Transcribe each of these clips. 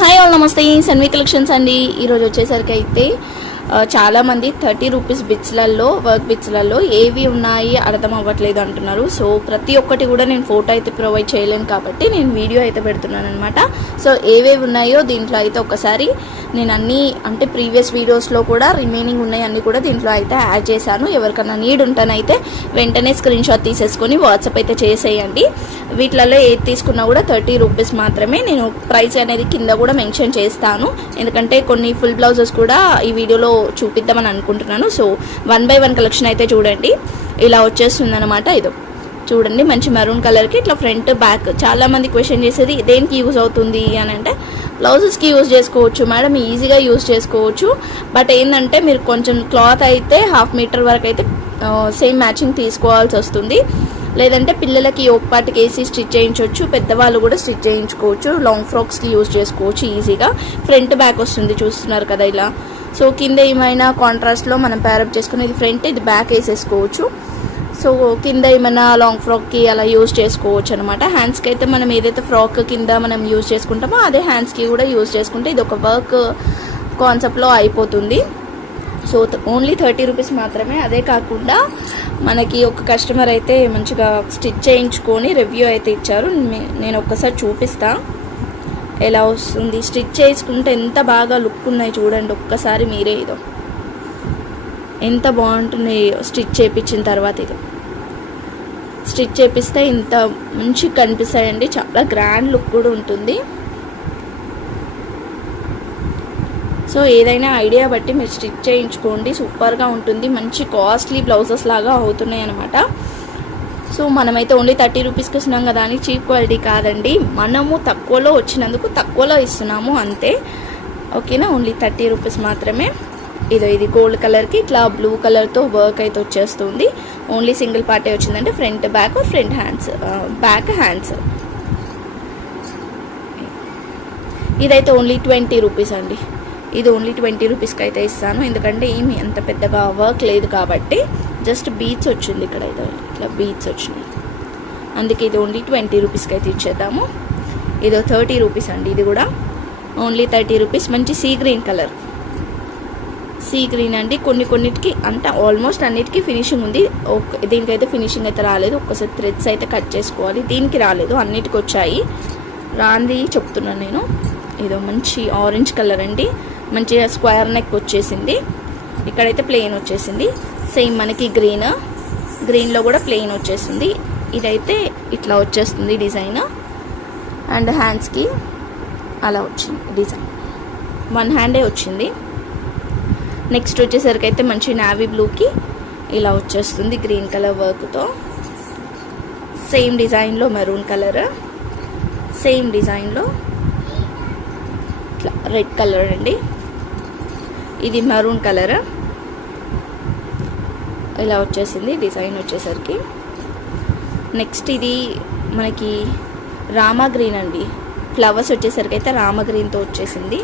Hi all, నమస్తే. Sanvi collections అండి. ఈరోజు వచ్చేసరికి అయితే చాలామంది 30 రూపీస్ బిట్స్లలో వర్క్ బిట్స్లలో ఏవి ఉన్నాయి అర్థం అవ్వట్లేదు అంటున్నారు. సో ప్రతి ఒక్కటి కూడా నేను ఫోటో అయితే ప్రొవైడ్ చేయలేను కాబట్టి నేను వీడియో అయితే పెడుతున్నాను అనమాట. సో ఏవేవి ఉన్నాయో దీంట్లో అయితే ఒకసారి నేను అన్నీ అంటే ప్రీవియస్ వీడియోస్లో కూడా రిమైనింగ్ ఉన్నాయి అన్నీ కూడా దీంట్లో అయితే యాడ్ చేశాను. ఎవరికైనా నీడ్ ఉంటేనైతే వెంటనే స్క్రీన్ షాట్ తీసేసుకొని వాట్సాప్ అయితే చేసేయండి. వీటిలలో ఏది తీసుకున్నా కూడా 30 రూపీస్ మాత్రమే. నేను ప్రైస్ అనేది కింద కూడా మెన్షన్ చేస్తాను, ఎందుకంటే కొన్ని ఫుల్ బ్లౌజెస్ కూడా ఈ వీడియోలో చూపిద్దామని అనుకుంటున్నాను. సో 1 by 1 కలెక్షన్ అయితే చూడండి, ఇలా వచ్చేస్తుంది అనమాట. ఇదో చూడండి, మంచి మెరూన్ కలర్కి ఇట్లా ఫ్రంట్ బ్యాక్. చాలామంది క్వశ్చన్ చేసేది దేనికి యూజ్ అవుతుంది అని అంటే, బ్లౌజెస్కి యూజ్ చేసుకోవచ్చు మేడం, ఈజీగా యూజ్ చేసుకోవచ్చు. బట్ ఏంటంటే మీరు కొంచెం క్లాత్ అయితే 1/2 మీటర్ వరకు అయితే సేమ్ మ్యాచింగ్ తీసుకోవాల్సి వస్తుంది. లేదంటే పిల్లలకి ఒకపాటికి వేసి స్టిచ్ చేయించవచ్చు, పెద్దవాళ్ళు కూడా స్టిచ్ చేయించుకోవచ్చు. లాంగ్ ఫ్రాక్స్కి యూజ్ చేసుకోవచ్చు ఈజీగా. ఫ్రంట్ బ్యాక్ వస్తుంది, చూస్తున్నారు కదా ఇలా. సో కింద ఏమైనా కాంట్రాస్ట్లో మనం ప్యారప్ చేసుకుని ఇది ఫ్రంట్ ఇది బ్యాక్ వేసేసుకోవచ్చు. సో కింద ఏమైనా లాంగ్ ఫ్రాక్కి అలా యూజ్ చేసుకోవచ్చు అనమాట. హ్యాండ్స్కి అయితే మనం ఏదైతే ఫ్రాక్ కింద మనం యూజ్ చేసుకుంటామో అదే హ్యాండ్స్కి కూడా యూజ్ చేసుకుంటే ఇది ఒక వర్క్ కాన్సెప్ట్లో అయిపోతుంది. సో ఓన్లీ 30 రూపీస్ మాత్రమే. అదే కాకుండా మనకి ఒక కస్టమర్ అయితే మంచిగా స్టిచ్ చేయించుకొని రివ్యూ అయితే ఇచ్చారు. నేను ఒక్కసారి చూపిస్తా ఎలా వస్తుంది. స్టిచ్ చేసుకుంటే ఎంత బాగా లుక్ ఉన్నాయి చూడండి ఒక్కసారి మీరే. ఇదో ఎంత బాగుంటుంది స్టిచ్ చేయించిన తర్వాత. ఇది స్టిచ్ చేపిస్తే ఇంత మంచిగా కనిపిస్తాయండి, చాలా గ్రాండ్ లుక్ కూడా ఉంటుంది. సో ఏదైనా ఐడియా బట్టి మీరు స్టిచ్ చేయించుకోండి, సూపర్గా ఉంటుంది. మంచి కాస్ట్లీ బ్లౌజెస్ లాగా అవుతున్నాయి అనమాట. సో మనమైతే ఓన్లీ 30 రూపీస్కి ఇస్తున్నాం కదా అని చీప్ క్వాలిటీ కాదండి, మనము తక్కువలో వచ్చినందుకు తక్కువలో ఇస్తున్నాము అంతే. ఓకేనా, ఓన్లీ 30 రూపీస్ మాత్రమే. ఇది గోల్డ్ కలర్కి ఇట్లా బ్లూ కలర్తో వర్క్ అయితే వచ్చేస్తుంది. ఓన్లీ సింగిల్ పార్టే వచ్చిందంటే front back, front hands, back hands. ఇదైతే ఓన్లీ 20 రూపీస్ అండి. ఇది ఓన్లీ 20 రూపీస్కి అయితే ఇస్తాను, ఎందుకంటే ఏమి అంత పెద్దగా వర్క్ లేదు కాబట్టి. జస్ట్ బీట్స్ వచ్చింది ఇక్కడ, ఇట్లా బీట్స్ వచ్చినాయి, అందుకే ఇది ఓన్లీ 20 రూపీస్కి అయితే ఇచ్చేద్దాము. ఇదో 30 రూపీస్ అండి. ఇది కూడా ఓన్లీ 30 రూపీస్. మంచి sea green colour, sea green అండి. కొన్నిటికి అంటే ఆల్మోస్ట్ అన్నిటికీ ఫినిషింగ్ ఉంది. దీనికైతే ఫినిషింగ్ అయితే రాలేదు, ఒక్కసారి థ్రెడ్స్ అయితే కట్ చేసుకోవాలి. దీనికి రాలేదు, అన్నిటికి వచ్చాయి. రాంది చెప్తున్నాను నేను. ఇదో మంచి ఆరెంజ్ కలర్ అండి, మంచిగా స్క్వేర్ నెక్ వచ్చేసింది. ఇక్కడైతే ప్లెయిన్ వచ్చేసింది. సేమ్ మనకి గ్రీన్లో కూడా ప్లెయిన్ వచ్చేస్తుంది. ఇదైతే ఇట్లా వచ్చేస్తుంది డిజైన్, అండ్ హ్యాండ్స్కి అలా వచ్చింది డిజైన్, 1 హ్యాండే వచ్చింది. నెక్స్ట్ వచ్చేసరికి అయితే మంచి నావీ బ్లూకి ఇలా వచ్చేస్తుంది గ్రీన్ కలర్ వర్క్తో. సేమ్ డిజైన్లో మెరూన్ కలర్, సేమ్ డిజైన్లో ఇట్లా రెడ్ కలర్ అండి. ఇది మెరూన్ కలర్, ఇలా వచ్చేసింది డిజైన్ వచ్చేసరికి. నెక్స్ట్ ఇది మనకి రామా గ్రీన్ అండి. ఫ్లవర్స్ వచ్చేసరికి అయితే రామా గ్రీన్తో వచ్చేసింది.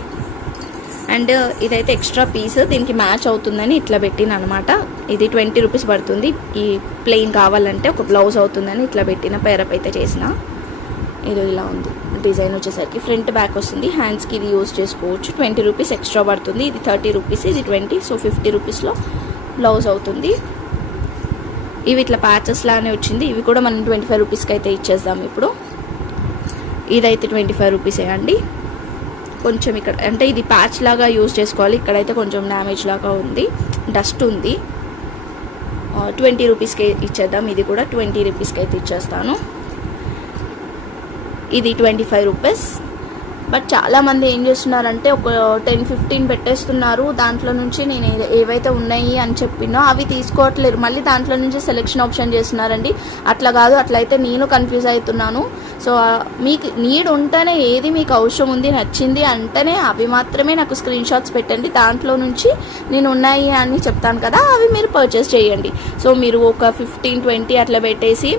అండ్ ఇదైతే ఎక్స్ట్రా పీస్ దీనికి మ్యాచ్ అవుతుందని ఇట్లా పెట్టిన అనమాట. ఇది 20 రూపీస్ పడుతుంది. ఈ ప్లెయిన్ కావాలంటే ఒక బ్లౌజ్ అవుతుందని ఇట్లా పెట్టిన, పేరప్ అయితే చేసిన. ఇది ఇలా ఉంది డిజైన్ వచ్చేసరికి. ఫ్రంట్ బ్యాక్ వస్తుంది, హ్యాండ్స్కి ఇది యూజ్ చేసుకోవచ్చు. 20 రూపీస్ ఎక్స్ట్రా పడుతుంది. ఇది 30 రూపీస్, ఇది 20, సో 50 రూపీస్లో బ్లౌజ్ అవుతుంది. ఇవి ఇట్లా ప్యాచెస్ లానే వచ్చింది. ఇవి కూడా మనం 25 రూపీస్కి అయితే ఇచ్చేద్దాం ఇప్పుడు. ఇదైతే 25 రూపీసే అండి. కొంచెం ఇక్కడ అంటే ఇది ప్యాచ్ లాగా యూజ్ చేసుకోవాలి, ఇక్కడైతే కొంచెం డ్యామేజ్ లాగా ఉంది, డస్ట్ ఉంది. 20 రూపీస్కి ఇచ్చేద్దాం. ఇది కూడా 20 రూపీస్కి అయితే ఇచ్చేస్తాను. ఇది 25 రూపీస్. బట్ చాలామంది ఏం చేస్తున్నారంటే ఒక 10-15 పెట్టేస్తున్నారు. దాంట్లో నుంచి నేను ఏవైతే ఉన్నాయి అని చెప్పినో అవి తీసుకోవట్లేరు, మళ్ళీ దాంట్లో నుంచి సెలెక్షన్ ఆప్షన్ చేస్తున్నారండి. అట్లా కాదు, అట్లయితే నేను కన్ఫ్యూజ్ అవుతున్నాను. సో మీకు నీడ్ ఉంటేనే, ఏది మీకు అవసరం ఉంది నచ్చింది అంటేనే అవి మాత్రమే నాకు స్క్రీన్ షాట్స్ పెట్టండి. దాంట్లో నుంచి నేను ఉన్నాయి అని చెప్తాను కదా, అవి మీరు పర్చేస్ చేయండి. సో మీరు ఒక 15-20 అట్లా పెట్టేసి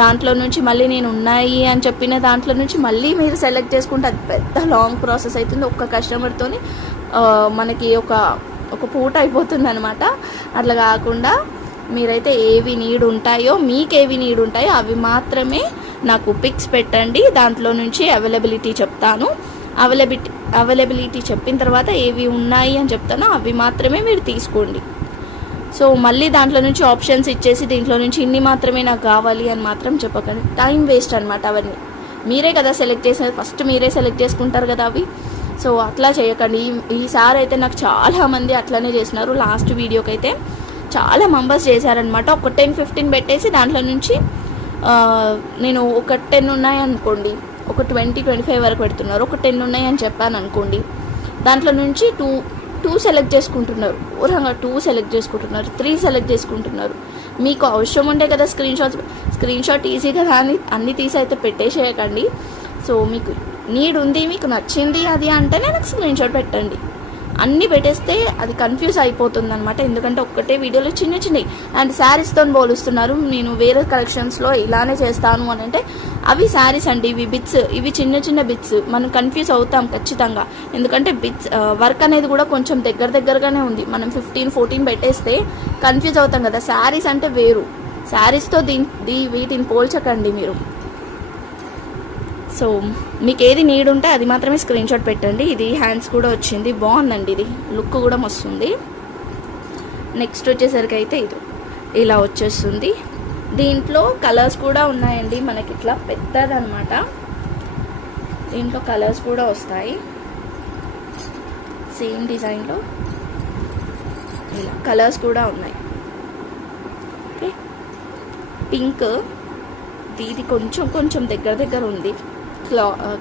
దాంట్లో నుంచి మళ్ళీ నేను ఉన్నాయి అని చెప్పిన దాంట్లో నుంచి మళ్ళీ మీరు సెలెక్ట్ చేసుకుంటే అది పెద్ద లాంగ్ ప్రాసెస్ అవుతుంది. ఒక్క కస్టమర్తోని మనకి ఒక పూట అయిపోతుంది అనమాట. అట్లా కాకుండా మీరైతే ఏవి నీడ్ ఉంటాయో, మీకు ఏవి నీడ్ ఉంటాయో అవి మాత్రమే నాకు పిక్స్ పెట్టండి, దాంట్లో నుంచి అవైలబిలిటీ చెప్తాను. అవైలబిలిటీ చెప్పిన తర్వాత ఏవి ఉన్నాయి అని చెప్తానో అవి మాత్రమే మీరు తీసుకోండి. సో మళ్ళీ దాంట్లో నుంచి ఆప్షన్స్ ఇచ్చేసి దీంట్లో నుంచి ఇన్ని మాత్రమే నాకు కావాలి అని మాత్రం చెప్పకండి. టైం వేస్ట్ అనమాట. అవన్నీ మీరే కదా సెలెక్ట్ చేసినది, ఫస్ట్ మీరే సెలెక్ట్ చేసుకుంటారు కదా అవి. సో అట్లా చేయకండి. ఈసారి అయితే నాకు చాలామంది అట్లనే చేసినారు. లాస్ట్ వీడియోకి అయితే చాలా మెంబర్స్ చేశారనమాట. ఒక 10-15 పెట్టేసి దాంట్లో నుంచి నేను ఒక 10 ఉన్నాయి అనుకోండి, ఒక 20-25 వరకు పెడుతున్నారు. ఒక 10 ఉన్నాయి అని చెప్పాను అనుకోండి, దాంట్లో నుంచి టూ సెలెక్ట్ చేసుకుంటున్నారు. ఊరంగా 2 సెలెక్ట్ చేసుకుంటున్నారు, 3 సెలెక్ట్ చేసుకుంటున్నారు. మీకు అవసరం ఉండే కదా స్క్రీన్ షాట్ ఈజీ కదా అని అన్ని తీసి అయితే పెట్టేసేయకండి. సో మీకు నీడ్ ఉంది, మీకు నచ్చింది అది అంటేనే నాకు స్క్రీన్ షాట్ పెట్టండి. అన్నీ పెట్టేస్తే అది కన్ఫ్యూజ్ అయిపోతుంది అనమాట. ఎందుకంటే ఒక్కటే వీడియోలో చిన్న చిన్నవి అండ్ శారీస్తో పోలుస్తున్నారు. నేను వేరే కలెక్షన్స్లో ఇలానే చేస్తాను అని అంటే అవి శారీస్ అండి, ఇవి బిట్స్, ఇవి చిన్న చిన్న బిట్స్. మనం కన్ఫ్యూజ్ అవుతాం ఖచ్చితంగా. ఎందుకంటే బిట్స్ వర్క్ అనేది కూడా కొంచెం దగ్గరగానే ఉంది. మనం 15-14 పెట్టేస్తే కన్ఫ్యూజ్ అవుతాం కదా. శారీస్ అంటే వేరు, శారీస్తో వీటిని పోల్చకండి మీరు. సో మీకు ఏది నీడ్ ఉంటే అది మాత్రమే స్క్రీన్ షాట్ పెట్టండి. ఇది హ్యాండ్స్ కూడా వచ్చింది, బాగుందండి. ఇది లుక్ కూడా వస్తుంది. నెక్స్ట్ వచ్చేసరికి అయితే ఇది ఇలా వచ్చేస్తుంది. దీంట్లో కలర్స్ కూడా ఉన్నాయండి. మనకి ఇట్లా పెద్దదన్నమాట. దీంట్లో కలర్స్ కూడా వస్తాయి. సేమ్ డిజైన్లో ఇలా కలర్స్ కూడా ఉన్నాయి. ఓకే, పింక్, ఇది కొంచెం దగ్గర ఉంది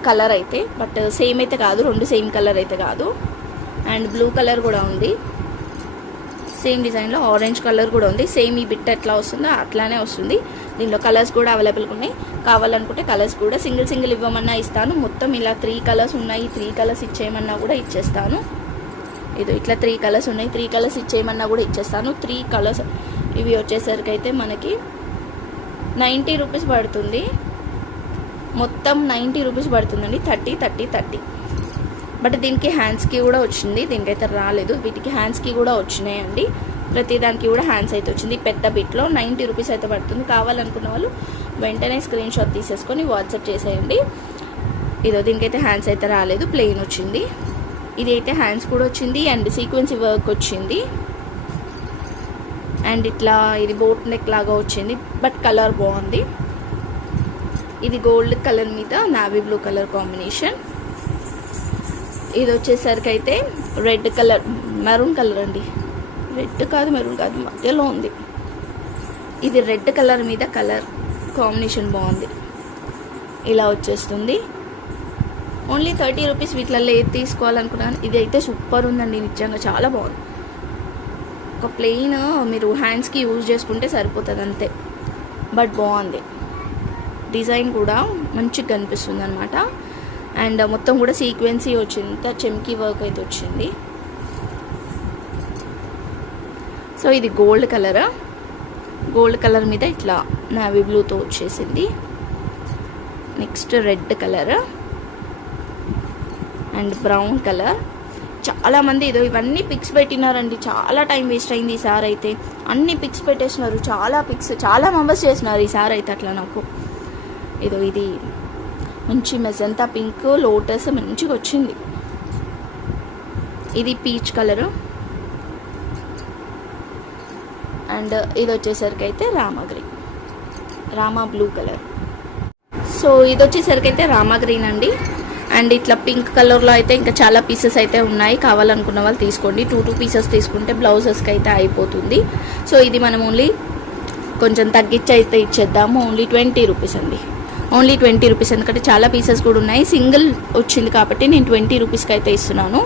కలర్ అయితే, బట్ సేమ్ అయితే కాదు, 2 సేమ్ కలర్ అయితే కాదు. అండ్ బ్లూ కలర్ కూడా ఉంది. సేమ్ డిజైన్లో ఆరెంజ్ కలర్ కూడా ఉంది. సేమ్ ఈ బిట్ ఎట్లా వస్తుందో అట్లానే వస్తుంది. దీనిలో కలర్స్ కూడా అవైలబుల్గా ఉన్నాయి. కావాలనుకుంటే కలర్స్ కూడా సింగిల్ ఇవ్వమన్నా ఇస్తాను. మొత్తం ఇలా 3 కలర్స్ ఉన్నాయి, 3 కలర్స్ ఇచ్చేయమన్నా కూడా ఇచ్చేస్తాను. ఇది ఇట్లా 3 కలర్స్ ఉన్నాయి, 3 కలర్స్ ఇచ్చేయమన్నా కూడా ఇచ్చేస్తాను. 3 కలర్స్ ఇవి వచ్చేసరికి అయితే మనకి 90 రూపీస్ పడుతుంది. మొత్తం 90 రూపీస్ పడుతుందండి. 30. బట్ దీనికి హ్యాండ్స్కి కూడా వచ్చింది, దీనికైతే రాలేదు. వీటికి హ్యాండ్స్కి కూడా వచ్చినాయండి. ప్రతి దానికి కూడా హ్యాండ్స్ అయితే వచ్చింది. పెద్ద బిట్లో 90 రూపీస్ అయితే పడుతుంది. కావాలనుకున్న వాళ్ళు వెంటనే స్క్రీన్ షాట్ తీసేసుకొని వాట్సాప్ చేసేయండి. దీనికైతే హ్యాండ్స్ అయితే రాలేదు, ప్లెయిన్ వచ్చింది. ఇది అయితే హ్యాండ్స్ కూడా వచ్చింది అండ్ సీక్వెన్సీ వర్క్ వచ్చింది. అండ్ ఇట్లా ఇది బోట్ నెక్ లాగా వచ్చింది, బట్ కలర్ బాగుంది. ఇది గోల్డ్ కలర్ మీద నావీ బ్లూ కలర్ కాంబినేషన్. ఇది వచ్చేసరికి అయితే రెడ్ కలర్, మెరూన్ కలర్ అండి. రెడ్ కాదు, మెరూన్ కాదు, మధ్యలో ఉంది. ఇది రెడ్ కలర్ మీద కలర్ కాంబినేషన్ బాగుంది. ఇలా వచ్చేస్తుంది. Only 30 rupees. వీటిలలో ఏది తీసుకోవాలనుకున్నాను. ఇది అయితే సూపర్ ఉందండి, నిజంగా చాలా బాగుంది. ఒక ప్లెయిన్ మీరు హ్యాండ్స్కి యూజ్ చేసుకుంటే సరిపోతుంది అంతే, బట్ బాగుంది. డిజైన్ కూడా మంచిగా కనిపిస్తుంది అనమాట. అండ్ మొత్తం కూడా సీక్వెన్సీ వచ్చింది, చెమ్కీ వర్క్ అయితే వచ్చింది. సో ఇది గోల్డ్ కలర్ మీద ఇట్లా నావీ బ్లూతో వచ్చేసింది. Next red colour and brown colour. చాలామంది ఇవన్నీ పిక్స్ పెట్టినారండి. చాలా టైం వేస్ట్ అయింది ఈసారి అయితే. అన్ని పిక్స్ పెట్టేసినారు, చాలా మెంబర్స్ చేసినారు ఈసారి అయితే. అట్లా నాకు ఇది మంచి మెజంతా పింక్, లోటస్ మంచిగా వచ్చింది. ఇది పీచ్ కలరు. అండ్ ఇది వచ్చేసరికి అయితే రామా బ్లూ కలర్. సో ఇది వచ్చేసరికి అయితే రామా గ్రీన్ అండి. అండ్ ఇట్లా పింక్ కలర్లో అయితే ఇంకా చాలా పీసెస్ అయితే ఉన్నాయి. కావాలనుకున్న వాళ్ళు తీసుకోండి. 2 పీసెస్ తీసుకుంటే బ్లౌజెస్కి అయితే అయిపోతుంది. సో ఇది మనం ఓన్లీ కొంచెం తగ్గించి అయితే ఇచ్చేద్దాము. ఓన్లీ 20 రూపీస్ అండి. Only 20 rupees. ఎందుకంటే చాలా పీసెస్ కూడా ఉన్నాయి. సింగిల్ వచ్చింది కాబట్టి నేను 20 రూపీస్కి అయితే ఇస్తున్నాను.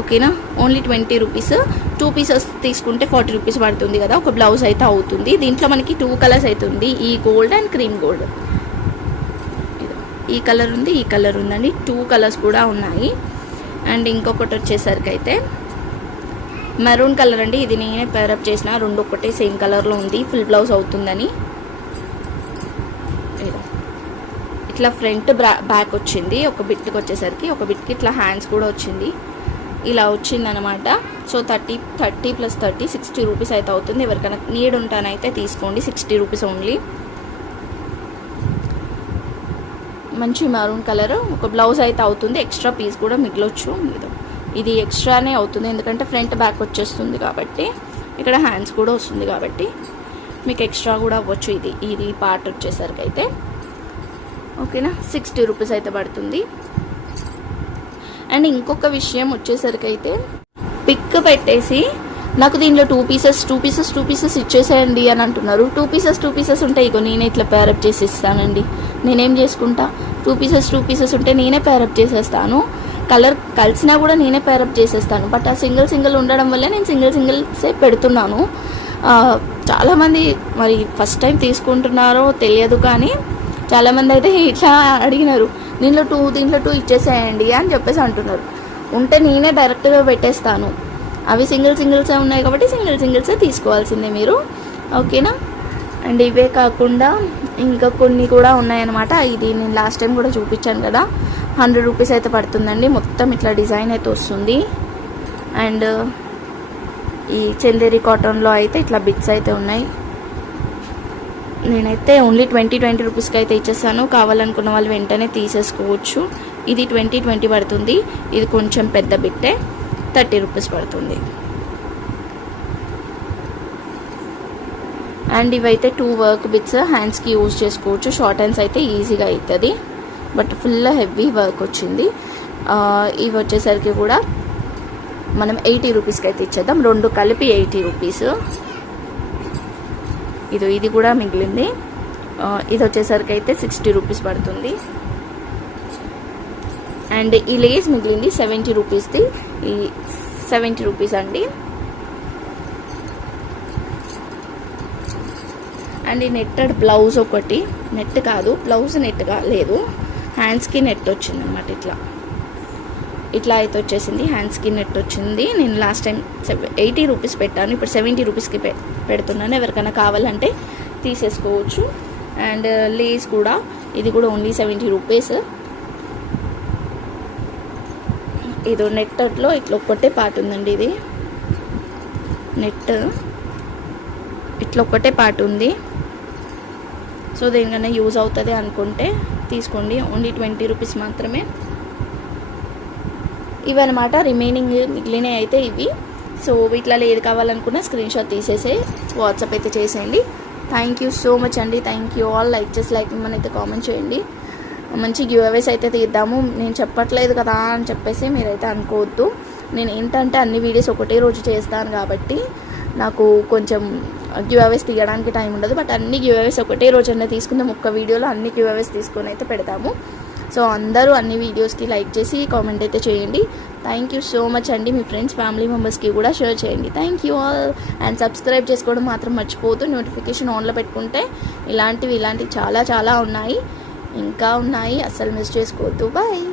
ఓకేనా, ఓన్లీ 20 రూపీస్. 2 పీసెస్ తీసుకుంటే 40 రూపీస్ పడుతుంది కదా, ఒక బ్లౌజ్ అయితే అవుతుంది. దీంట్లో మనకి 2 కలర్స్ అయితే ఉంది, ఈ గోల్డ్ అండ్ క్రీమ్ గోల్డ్. ఈ కలర్ ఉంది, ఈ కలర్ ఉందండి. 2 కలర్స్ కూడా ఉన్నాయి. అండ్ ఇంకొకటి వచ్చేసరికి అయితే మెరూన్ కలర్ అండి. ఇది నేనే పేరప్ చేసిన, 2 ఒకటే సేమ్ కలర్లో ఉంది, ఫుల్ బ్లౌజ్ అవుతుందని. ఇట్లా ఫ్రంట్ బ్యాక్ వచ్చింది. ఒక బిట్కి వచ్చేసరికి, ఒక బిట్కి ఇట్లా హ్యాండ్స్ కూడా వచ్చింది. ఇలా వచ్చింది అనమాట. సో 30 + 30 60 రూపీస్ అయితే అవుతుంది. ఎవరికైనా నీడ్ ఉంటానైతే తీసుకోండి. 60 రూపీస్ ఓన్లీ. మంచి మరూన్ కలర్ ఒక బ్లౌజ్ అయితే అవుతుంది. ఎక్స్ట్రా పీస్ కూడా మిగిలొచ్చు. ఇది ఎక్స్ట్రానే అవుతుంది ఎందుకంటే ఫ్రంట్ బ్యాక్ వచ్చేస్తుంది కాబట్టి, ఇక్కడ హ్యాండ్స్ కూడా వస్తుంది కాబట్టి మీకు ఎక్స్ట్రా కూడా అవ్వచ్చు. ఇది పార్ట్ వచ్చేసరికి అయితే ఓకేనా, 60 రూపీస్ అయితే పడుతుంది. అండ్ ఇంకొక విషయం వచ్చేసరికి అయితే పిక్ పెట్టేసి నాకు దీనిలో 2 పీసెస్ ఇచ్చేసేయండి అని అంటున్నారు. 2 పీసెస్ ఉంటాయి, ఇగో నేనే ఇట్లా ప్యారప్ చేసి ఇస్తానండి. నేనేం చేసుకుంటా, 2 పీసెస్ ఉంటే నేనే ప్యారప్ చేసేస్తాను. కలర్ కలిసినా కూడా నేనే ప్యారప్ చేసేస్తాను. బట్ ఆ సింగిల్ ఉండడం వల్లే నేను సింగిల్సే పెడుతున్నాను. చాలామంది మరి ఫస్ట్ టైం తీసుకుంటున్నారో తెలియదు, కానీ చాలామంది అయితే ఇట్లా అడిగినారు, దీంట్లో 2 ఇచ్చేసేయండి అని చెప్పేసి అంటున్నారు. ఉంటే నేనే డైరెక్ట్గా పెట్టేస్తాను. అవి సింగిల్సే ఉన్నాయి కాబట్టి సింగిల్సే తీసుకోవాల్సిందే మీరు, ఓకేనా. అండ్ ఇవే కాకుండా ఇంకా కొన్ని కూడా ఉన్నాయన్నమాట. ఇది నేను లాస్ట్ టైం కూడా చూపించాను కదా, 100 రూపీస్ అయితే పడుతుందండి. మొత్తం ఇట్లా డిజైన్ అయితే వస్తుంది. అండ్ ఈ చందేరి కాటన్లో అయితే ఇట్లా బిట్స్ అయితే ఉన్నాయి. నేనైతే ఓన్లీ 20 రూపీస్కి అయితే ఇచ్చేసాను. కావాలనుకున్న వాళ్ళు వెంటనే తీసేసుకోవచ్చు. ఇది 20 పడుతుంది. ఇది కొంచెం పెద్ద బిట్టే, 30 రూపీస్ పడుతుంది. అండ్ ఇవైతే 2 వర్క్ బిట్స్ హ్యాండ్స్కి యూజ్ చేసుకోవచ్చు. షార్ట్ హ్యాండ్స్ అయితే ఈజీగా అవుతుంది, బట్ ఫుల్ హెవీ వర్క్ వచ్చింది. ఇవి వచ్చేసరికి కూడా మనం 80 రూపీస్కి అయితే ఇచ్చేద్దాం. 2 కలిపి 80 రూపీస్. ఇది కూడా మిగిలింది. ఇది వచ్చేసరికి అయితే 60 రూపీస్ పడుతుంది. అండ్ ఈ లేస్ మిగిలింది 70 రూపీస్ది. ఈ 70 రూపీస్ అండి. అండ్ ఈ నెట్టెడ్ బ్లౌజ్ ఒకటి, నెట్ కాదు బ్లౌజ్, నెట్గా లేదు, హ్యాండ్స్కి నెట్ వచ్చింది అనమాట. ఇట్లా అయితే వచ్చేసింది, హ్యాండ్స్కి నెట్ వచ్చింది. నేను లాస్ట్ టైం 80 రూపీస్ పెట్టాను, ఇప్పుడు 70 రూపీస్కి పెడుతున్నాను. ఎవరికైనా కావాలంటే తీసేసుకోవచ్చు. అండ్ లేస్ కూడా, ఇది కూడా ఓన్లీ 70 రూపీస్. ఇది నెట్లో ఇట్లా ఒక్కటే పార్ట్ ఉందండి. ఇది నెట్ ఇట్లా ఒక్కటే పార్ట్ ఉంది. సో దేనికన్నా యూజ్ అవుతుంది అనుకుంటే తీసుకోండి. ఓన్లీ 20 రూపీస్ మాత్రమే. ఇవన్నమాట రిమైనింగ్ మిగిలినవి అయితే ఇవి. సో వీటిలో ఏది కావాలనుకున్నా స్క్రీన్ షాట్ తీసేసి వాట్సాప్ అయితే చేసేయండి. థ్యాంక్ యూ సో మచ్ అండి. Thank you all. లైక్ అయితే కామెంట్ చేయండి. మంచి గివ్ అవేస్ అయితే తీద్దాము. నేను చెప్పట్లేదు కదా అని చెప్పేసి మీరైతే అనుకోవద్దు. నేను ఏంటంటే అన్ని వీడియోస్ ఒకటే రోజు చేస్తాను కాబట్టి నాకు కొంచెం గివ్ అవేస్ తీయడానికి టైం ఉండదు. బట్ అన్ని గివ్ అవేస్ ఒకటే రోజు అన్న తీసుకుందాం. ఒక్క వీడియోలో అన్ని గివ్ అవేస్ తీసుకొని అయితే పెడతాము. సో అందరూ అన్ని వీడియోస్కి లైక్ చేసి కామెంట్ అయితే చేయండి. థ్యాంక్ యూ సో మచ్ అండి. మీ ఫ్రెండ్స్ ఫ్యామిలీ మెంబర్స్కి కూడా షేర్ చేయండి. Thank you all. And subscribe చేసుకోవడం మాత్రం మర్చిపోవద్దు. నోటిఫికేషన్ ఆన్లో పెట్టుకుంటే ఇలాంటివి చాలా ఉన్నాయి, ఇంకా ఉన్నాయి, అస్సలు మిస్ చేసుకోవద్దు. బాయ్.